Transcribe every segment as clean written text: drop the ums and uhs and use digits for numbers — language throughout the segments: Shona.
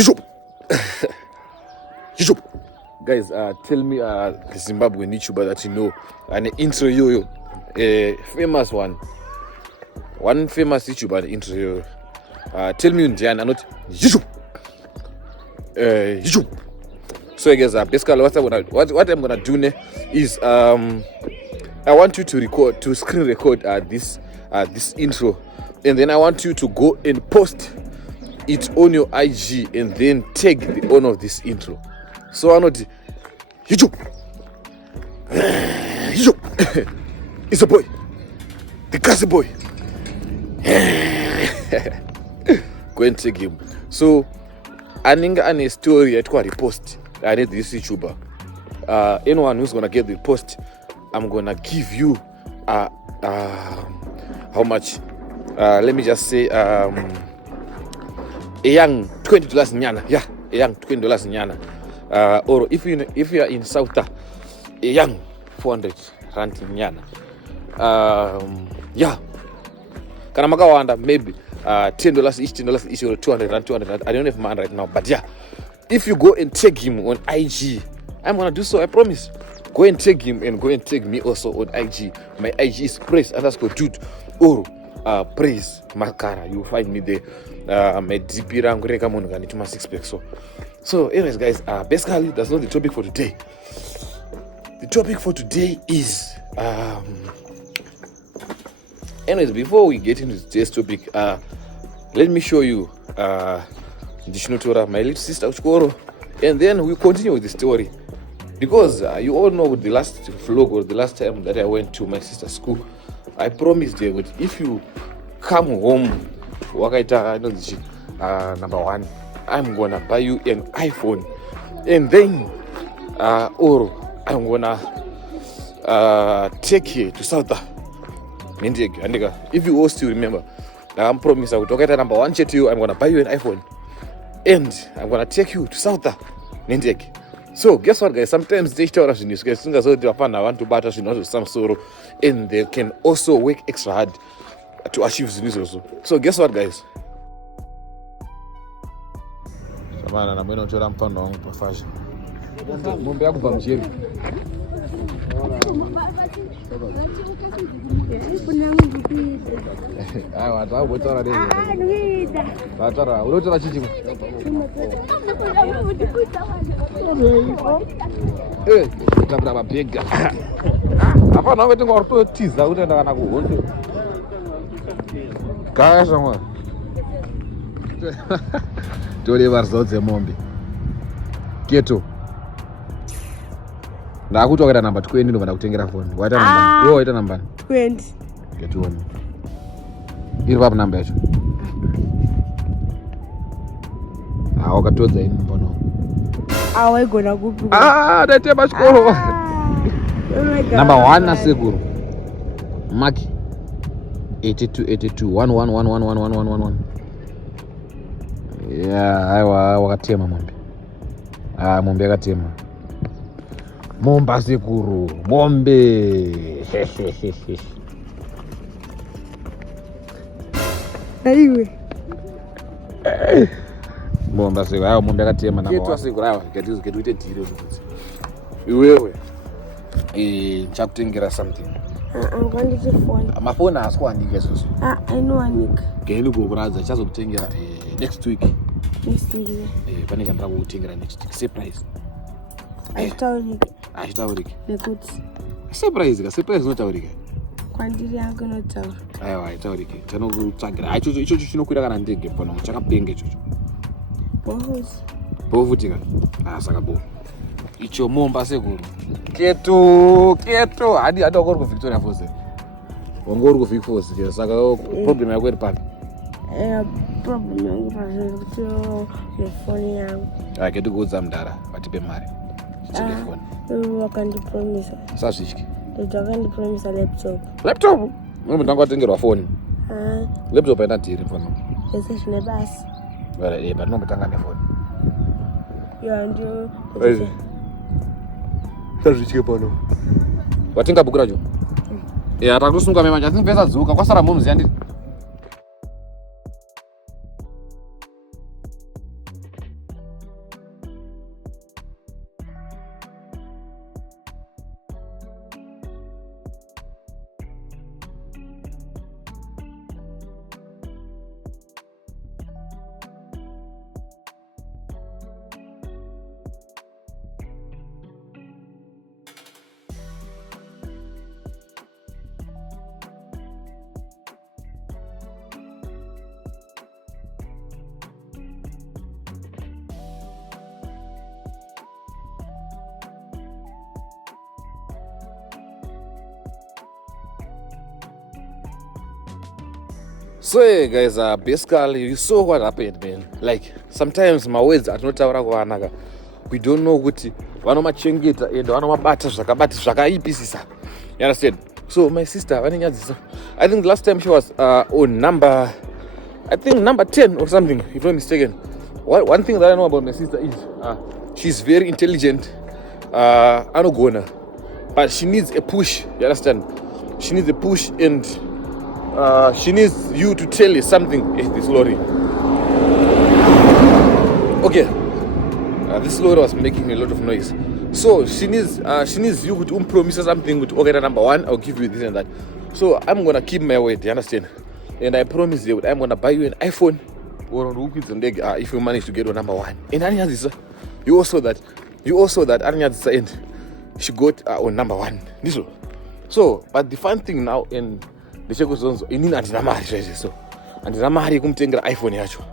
YouTube. YouTube. Guys, tell me Zimbabwean YouTuber that you know, an intro yo, a famous one famous YouTuber, an intro yo. Tell me Indiana, not YouTube. YouTube. So guys, basically what I'm gonna do now is I want you to screen record this intro, and then I want you to go and post it on your IG and then tag the owner of this intro. So I know YouTube. It's a boy, the Kasi boy. Go and take him. So I think a story at what repost. I need this YouTuber. Anyone who's gonna get the post, I'm gonna give you how much? Let me just say a young $20 nyana. Yeah, a young $20 nyana. Or if you are in South, a young 400 rand nyana. Yeah. Kanamaka wanda maybe $10 each or 200 rand. I don't have mine right now, but yeah. If you go and tag him on IG, I'm gonna do so, I promise. Go and tag him and go and tag me also on IG. My IG is praise_dude or praise makara. You'll find me there. My DP rank rekamon to my 6-pack. So anyways guys, basically that's not the topic for today. The topic for today is anyways, before we get into today's topic, let me show you my little sister Uchkoro, and then we continue with the story, because you all know with the last vlog or the last time that I went to my sister's school, I promised her that if you come home number one, I'm gonna buy you an iPhone, and then or I'm gonna take you to South. If you all still remember, I'm promised I will talk at number one to you. I'm gonna buy you an iPhone, and I'm gonna take you to South. So guess what, guys? Sometimes they tell us in this case, want to battle some sorrow, and they can also work extra hard to achieve this also. So guess what, guys? Ndakutokera namba 20 ndovanda kutengera phone. Waita namba. Yo waita namba 20. Ngetione. Iri papo namba yacho. Wakatodza ini mbono. Waigona kupi. Ndaitema chikoro. Number 1 na sekuru. Maki 82 11111111. Yeah, aiwa wakatema mombe. Mombe akatema. Momba sekuru, mombe. Aiwe. Momba sekuru, mombe akatema namba. Ketu sekuru awa, ketu ite tiro kuti. Iwewe. Chakutengera something. Nganditi phone. Amafoni asikuwanika soso. Ainowanika. Ngeni kukuradza chazokutengera next week. Next week. Pane chandira kukutengera next week. Surprise. Achitaurike nekuti surprise inotaurika kwandiri yangu inotaura. Aiwa aitaurike, tanokutsvagira ichocho chinokwira kana ndege pano chakapenga ichocho bofutika saka bo icho momba sekuru keto hadi wakori kuVictoria Falls wanga uri kuVic Falls ke saka problem yako iri papi? Problem yangu pazviri kuti nefoni yangu ketu kuudza mudhara vatipe mari telefoni wakandipromisa sazvityi wakandipromisa laptop munomutanga watengerwa foni laptop aina dhiri mfana zvese zvine basa but nomutanga nefoni ndio sazvityi pano watenga bhuku racho atakutosunga memanje asi pesa dzuka kwasara munhu ziya ndiri So yeah, guys, basically you saw what happened, man. Like sometimes my words atinotaura kuvanaka, we don't know kuti vanomachengeta and vanomabata zvakaipisisa. You understand? So my sister, I think the last time she was on number 10 or something, if I'm not mistaken. One thing that I know about my sister is she's very intelligent, anogona, but she needs a push. You understand? She needs a push, and she needs you to tell her something. This lorry. Okay, this lorry was making a lot of noise. So she needs you to promise something. With okay, number 1, I'll give you this and that. So I'm gonna keep my word. You understand? And I promise you, I'm gonna buy you an iPhone or if you manage to get on number 1. And you also that and she got on number 1. So, but the fun thing now in the Chekosonzo, inini andina mari zvese so. Andina mari yekumutengera iPhone yacho.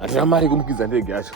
Andina mari yekumukidza ndege yacho.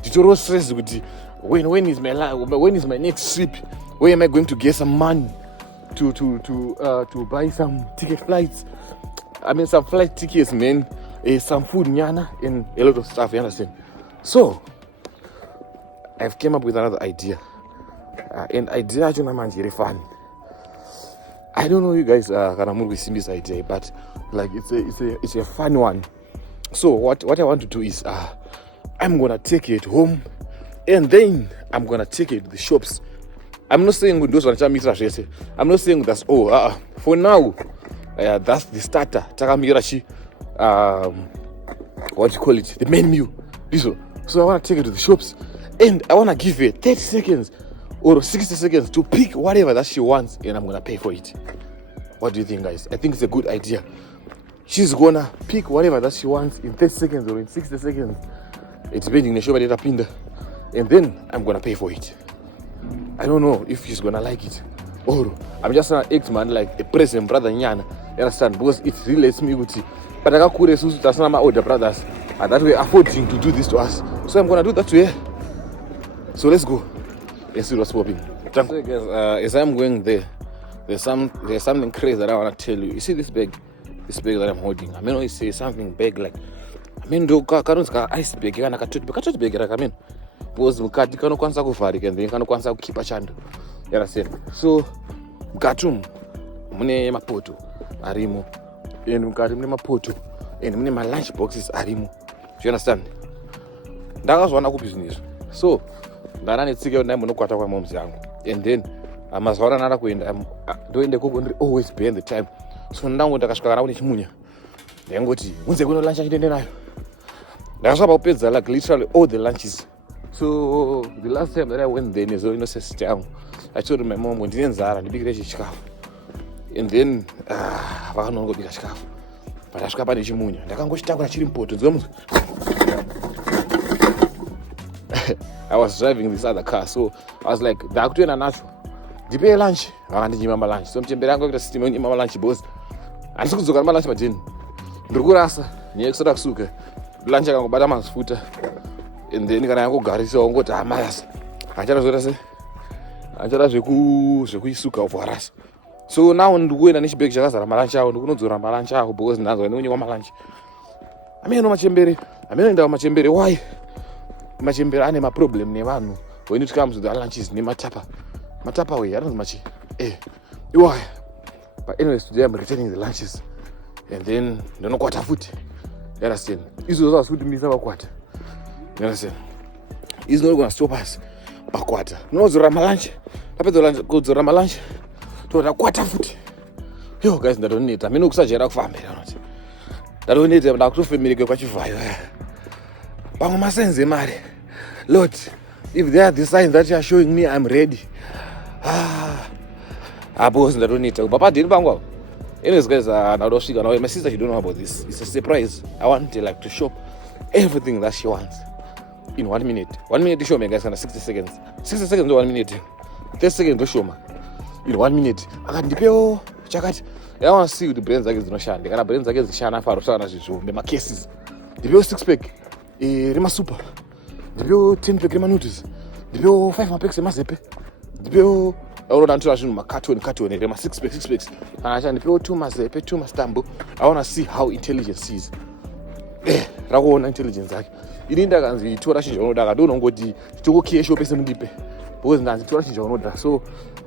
Nditoriwo stress kuti when is my next trip? Where am I going to get some money to buy some ticket flights? I mean some flight tickets, man. Some food, nyana, and a lot of stuff, you understand? So I've came up with another idea. And idea actually is very fun. I don't know you guys can see this idea, but like it's a fun one. So what I want to do is I'm gonna take it home, and then I'm gonna take it to the shops. I'm not saying those ones. I'm not saying that's all. For now, that's the starter. Takamirashi, what you call it, the menu. So I wanna take it to the shops, and I wanna give her 30 seconds or 60 seconds to pick whatever that she wants, and I'm gonna pay for it. What do you think, guys? I think it's a good idea. She's gonna pick whatever that she wants in 30 seconds or in 60 seconds. It's depending on the show, and then I'm gonna pay for it. I don't know if she's gonna like it, or I'm just gonna act, man, like a present brother nyana. You understand? Because it relates me with it. But I got that's not my older brothers, and that way affording to do this to us. So I'm gonna do that to her. So let's go. Let's see what's popping. So guys, as I'm going there, there's something crazy that I wanna tell you. You see this bag that I'm holding. I mean, when you say something big, like do ice bag kana katoti bag rakamen. Because mukati kanokwanisa kuvharika and then kanokwanisa kukipa chando. You understand? So mukati mune mapoto arimo, and mukati mune mapoto and mune my lunch boxes arimo. Do you understand? Ndakazwana ku business. So ndanetsike ndaimonokwata kwa moms yangu, and then amazaura nara kuenda ndoende koko ndiri always behind the time. So ndango ndakasvika kana kune chimunya ndangoti unze kuno lunch achitende nayo. Ndakasvika kupedza like literally all the lunches. So the last time that I went there nezo sister yangu, I told my mom ndine nzara ndibikire chikafu, and then vakanongobika chikafu, but asvika pane chimunya ndakangochitakura chiri mpoto. I was driving this other car, so I was like, ndakutoenda nacho ndipe lunch, vakandinyima lunch. So mchembere yangu akuita system yonyima lunch boss, handisi kudzoka lunch madeni, ndiri kurasa nyaya kusada kusuka lunch akangobata mazifuta, and then kana yangogarisa ongoti amayasa achada zvekuisuka uvarasa. So now ndikuenda nechibhegi chakazara malunch awo, ndikunodzora malunch awo because ndanzwa ndinonyima malunch. Ameno machembere, amenoenda machembere. Why? Machembere ane maproblem nevanhu when it comes to the lunches nematapa way. I don't know much. Why? But anyways, today I'm returning the lunches, and then ndonokwata futi. You understand? Izo zafuti misa bakwata. You understand? He's not gonna stop us bakwata. Nozora malunch, apedza lunch kudzora malunch toda kwata futi. Yo guys, ndadoneta mino kusajera kufambira not. Ndadoneta ndakutofemereke kwachivhayo. Pamwe masenze mari. Lord, if there are the signs that you are showing me, I'm ready. Boss, ndadoneta. Papa didn't bangwa. Anyways, guys, my sister, she don't know about this. It's a surprise. I want her like to shop everything that she wants in 1 minute. 1 minute to show me, guys, and 60 seconds. 60 seconds to 1 minute. 30 seconds to show me. In 1 minute. I can depend. Chakati. I want to see the brains against the shine. The brains against the shine for the cases. The bill 6-pack. Rima super. The bill 10-pack Rima noodles. The bill 5 packs Mazepe. The bill Aurona antora zvinhu makatoni here ma 6 packs achandipewo 2 mazepe 2 mastambo. I want to see how intelligence is. Rakuona intelligence yake. Ini ndakanzi tora chinhu chaunoda kadonongoti chokukesho pese mundipe. Because ndanzi tora chinhu chaunoda. So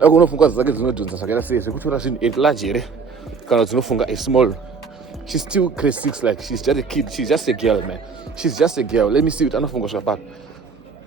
akunofunga zake dzinodhonza zvakaita sei zvekutora zvinhu at large here kana dzinofunga a small. She's still grade 6, like she's just a kid. She's just a girl, man. She's just a girl. Let me see what anofunga zvakapaka.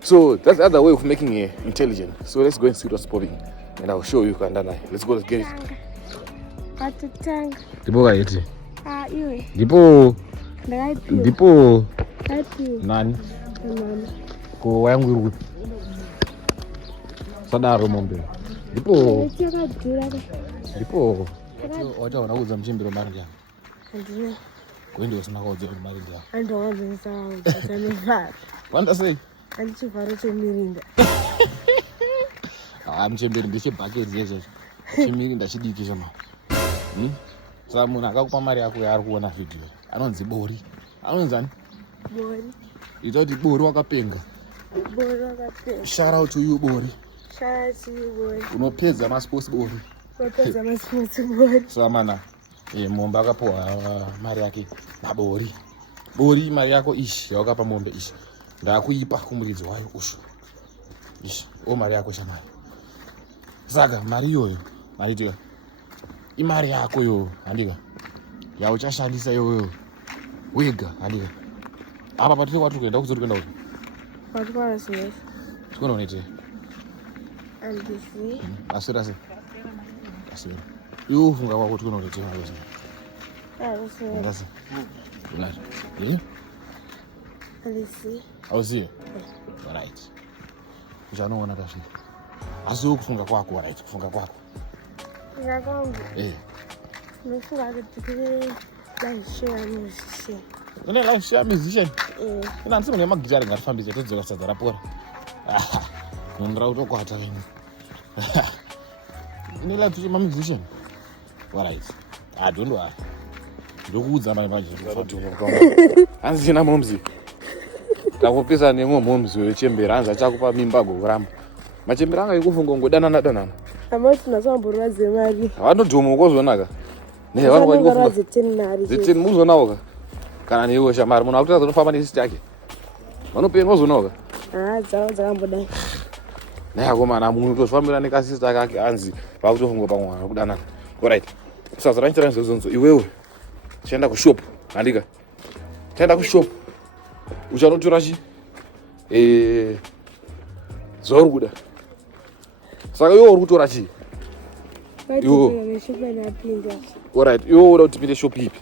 So that's the other way of making her intelligent. So let's go and see what's popping. And I'll show you Kandana. Let's go, let's get it. Ndipo kaiti. Iwe. Ndipo. Ndaipi. Ndipo. Ndaipi. Nani? Mama. Ko wayangu iri kuti. Sadaro mombe. Ndipo. Ndipo. Wataona kudza muchimbiro mari ndiani? Andina. Kuende usina kaudza mari ndiani? Andowadzisa kudzana. Wanda sei? Andichivharo chemirinda. Muchemberi ndechebhaketi yezvo. Chemirinda chidiki chama. Saka munhu akakupa mari yako yaari kuona vhidhiyo anonzi Bori. Anonzani? Bori. Ita kuti Bori wakapenga. Bori wakapenga. Shout out to you Bori. Shout out to you Bori. Unopedza masports Bori. Unopedza masports Bori. Saka mana mombe akapuwa mari yake naBori. Bori mari yako ishi yawakapa mombe ishi. Ndakuipa kumuridzi wayo usho. Ishi mari yako shamari. Saka mari iyoyo maritika. Imari yako yo handika. Yauchashandisa iyoyo wega handika. Apa patiri kwatiri kuenda kuzoti kuenda kuti. Patiri sei? Tikuona unete. Andisi. Asira. Yo funga kwako tikuona unete mari yose. Andisi. Ndasi. Unati. Andisi. Auziye? Right. Uchanoona kashi. Asi kufunga kwako right, kufunga kwako. Ngakongo. Nifunga kuti kuri live musician. Une live musician? Ina nsimo nemagitari ngatifambise todzoka sadza rapora. Nondra utokwata wini. Une live musician? Right. Don't worry. Ndokuudza manje anzina momzi. Takupisa nemwe momzi wechembera anza chakupa mimba gokuramba. Machembera anga ikufunga ngodanana. Amati nasambura zemari. Vanodhuma ukozonaka. Ne vanhu vaikufunga zitini muzonaoka. Kana niwe shamari munhu akutadza unofamba nesiti yake. Vanopenga uzonaoka. Dzakambodai. Nayako mana munhu utofambira nekasista kake anzi vakutofunga pamwana kudanana. Alright. Sasa ranchira nzozonzo iwewe. Chaenda kushop andika. Chaenda kushop. Uchanotora chi? Zori kuda. Saka iwe uri kutora chi? Yo. Alright, iwe uri kuti pinde shop ipi?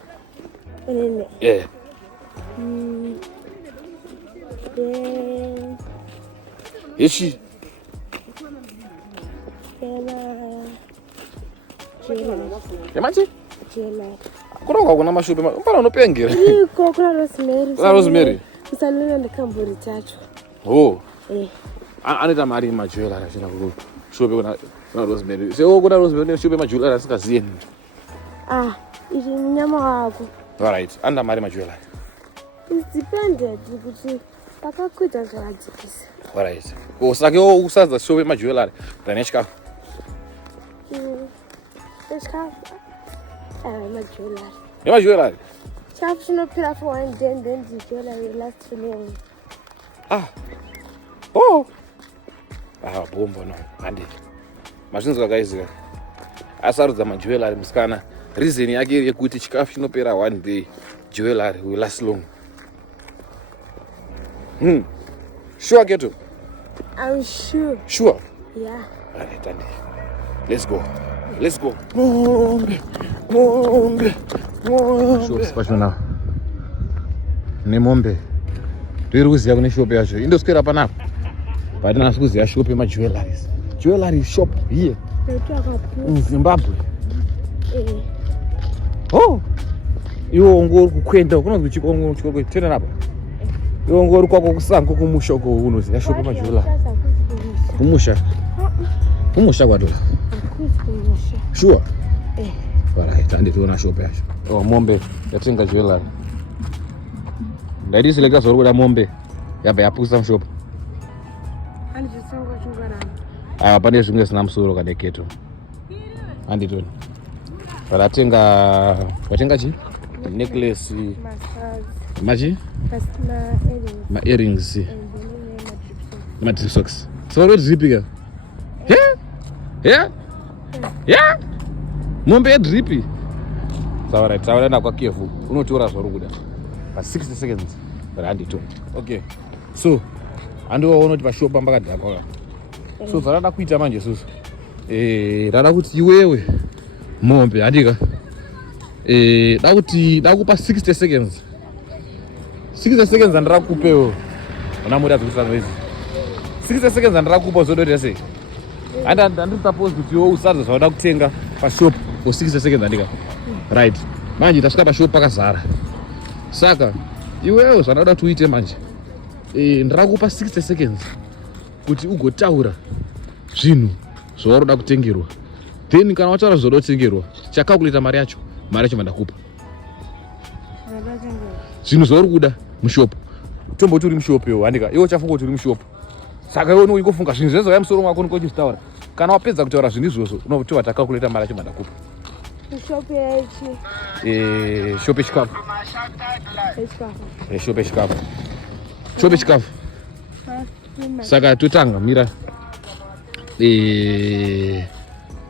Yeah. Yechi. Yamachi? Kuroka kuna mashopi mpana unopengera. Iko kuna Rosemary. Kuna Rosemary. Kusalina ndikamburi tacho. Oh. Anita mari majewelry achina ku shope kuna Rosemary. Seo kuna Rosemary ne shope majewelry asingaziyeni. Iri munyama wako. Alright, anda mari majewelry. It depended kuti pakakuita zvakadzikisa. Alright. Sake usadza shope majewelry ranechikafu. Majewelry. Majewelry. Chap chinopera for one day and then the jewelry lasts for long. Oh. Bombo no. Andi. Mazvinzi kakaizika. Asarudza majewelry musikana. Reason yake yekuti chikafu chinopera one day. Jewelry will last long. Sure Keto? I'm sure. Sure? Yeah. Alright, Andi. Let's go. Shops pachona. Nemombe. Tiri kuziya kune shop yacho. Indoswera panapa. Patina kuziya shop yemajewelries. Jewelry shop here. In Zimbabwe. Oh. Iwo ngori kukwenda kunonzi chikoro tena napa. Iwo ngori kwako kusango kumushoko unoziya shop yemajewelry. Kumusha. Kumusha kwatola. Sure. Alright, anditiona shop yacho. Mombe yatenga jewelry. Ndaidi selekta zori kuda mombe yabva yapusa mushop. Andisanga chungara. pane zvimwe zvisina musoro kana keto handitoni varatenga vatenga chi necklace machi ma-earrings ma-drip socks sauro dripika mombe yedripi sauright sauraenda kwakefu unotora zvauri kuda pa 60 seconds randito okay so handiwaona kuti pashopa mbakadhakwa so zvarada kuita manje susu rada kuti iwewe mombe handika dakupa 60 seconds 60 seconds handira kupewo ona muri adzikutisana wezi 60 seconds handira kupa zodorera sei handisuppose kuti iwe usadza zvauda kutenga pashop for 60 seconds handika right manje tasvika pashop pakazara saka iwewe zvandauda kuti uite manje ndira kupa 60 seconds kuti ugotaura zvinhu zvauri kuda kutengerwa then kana wataura zvoda kutengerwa chakakulita mari yacho mandakupa zvinhu zvauri kuda mushopu tomboti uri mushopu iwo handika iwo chafunga kuti uri mushopu saka iwe unofunga zvinhu zvese vaya musoro mwako nikochizvitaura kana wapedza kutaura zvinhu izvozvo unotova takakulita mari yacho mandakupa shopu yechikafu shopu yechikafu saka totanga mira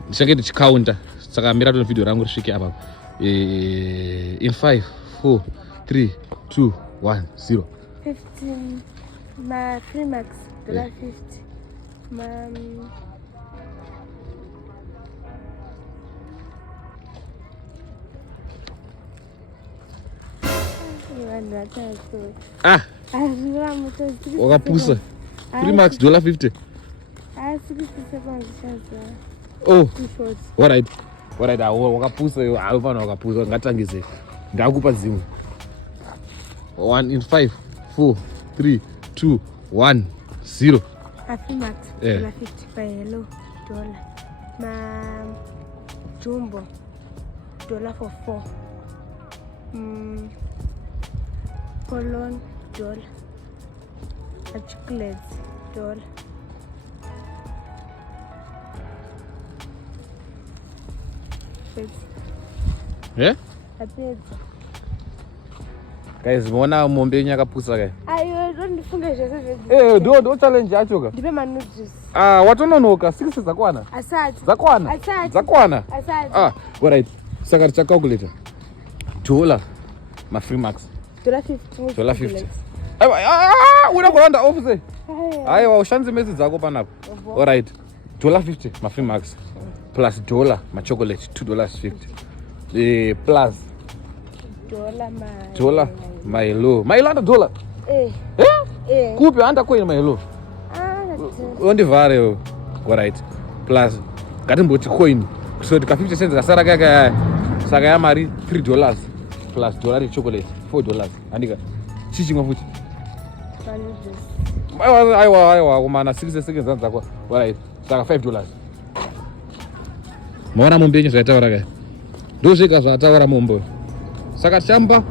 ndichange ndichikaunta saka mira tono vhidhiyo rangu risvike apa in 5 4 3 2 1 0 15 ma Freemax $50 ma wakapusa Freemax $50 oh alright wakapusa pano wakapusa ngatangise ndakupa zimwe 1 in 5 4 3 2 1 0 Freemax $50 pa yellow $1 ma jumbo $4 for 4 Cologne $1 a chocolate $1 yeah guys muona mombe yenyu yakapusa kai ayo ndondifunga zvese ndo challenge yacho ka ndipe manoodles watononoka 6 zakwana asati zakwana alright saka tichacalculate $1 ma Freemax $50 unogoranda off sei aiwa ushandise mesi dzako panapo alright $50 ma Freemax plus $1 ma chocolate $2.50 plus $1 ma yellow $1 kupi anda coin ma yellow ondivhare alright plus ngatimboti coin so tika 50 cents kasara kaka saka ya mari $3 plus $1 rechocolate $4 andika chichimwe futi aiwa kumana 6 seconds dzakwa alright saka $5 maona mombe yenyu zvaitaura kai ndozvega zvataura mombe saka tichamupa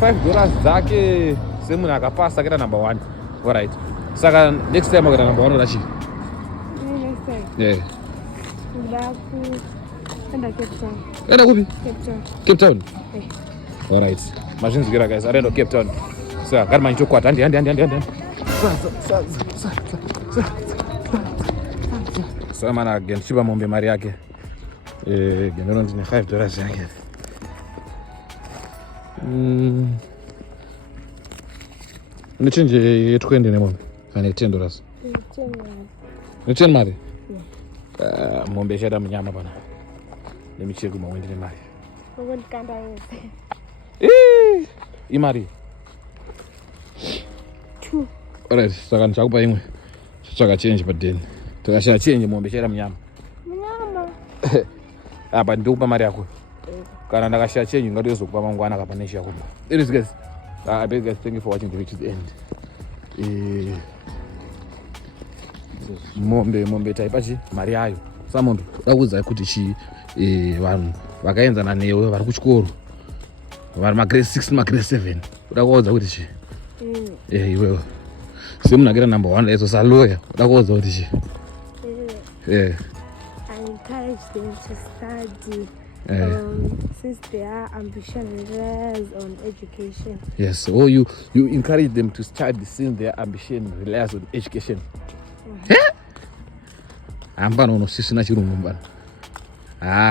$5 dzake semunhu akapasa akaita number 1 alright saka next time akaita number 1 oda chii enda kupi Cape Town alright mazvinzwira guys arenda Cape Town saka ngati manitokwata handi saka mana again chipa mombe mari yake gendero ndine $5 yake nechange ye20 nemombe kana $10 ne10 mari mombe ichada munyama pana nemicheko mamwe ndine mari imari alright saka ndichakupa imwe tsvaka change padeni tikashaya change mombe ichada munyama apa ndikupa mari yako kana ndakashaya change ngatizokupa mangwana kapa neshi yakupa it is guys I beg guys, thank you for watching the video to the end. Mombe taipachi mari yayo samundu dakuudza kuti chi vanhu vakaenzana newe vari kuchikoro vari magrade 6 magrade 7 uda kuudza kuti chi iwewe semunhu akaita number 1 ezo saloya uda kuudza kuti chi Yeah. I encourage them to study since their ambition relies on education. Yes. So you encourage them to study since their ambition relies on education. Ambana unosisina chirungu mbana.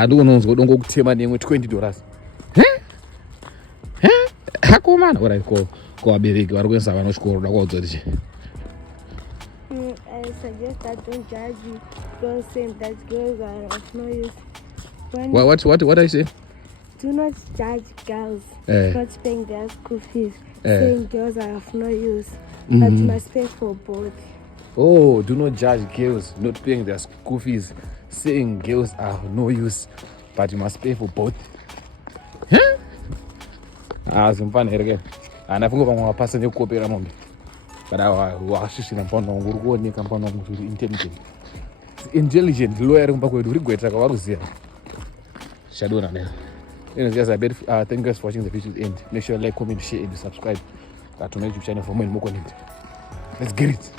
Ndounonzwa dongokuthema nemwe $20. Hakomana ora ko abereki vari kuendesa vana kuchikoro da kwaudzotiche. I suggest that don't judge girls saying that girls are of no use. What I say? Do not judge girls not paying their school fees, saying girls are of no use, but you must pay for both. Oh, do not judge girls not paying their school fees, saying girls are of no use, but you must pay for both. Zimfanele ke. Anafunga vamwe vapasa nekukopera mombe. But wakashishina mfano wangu uri kuoneka mfano wangu kuti intelligent. Intelligent lawyer kumba kwedu uri gweta kawaruziya. Shadona ne. Anyways, guys, I bet thank you guys for watching the video to the end. Make sure you like, comment, share, and subscribe to my YouTube channel for more content. Let's get it.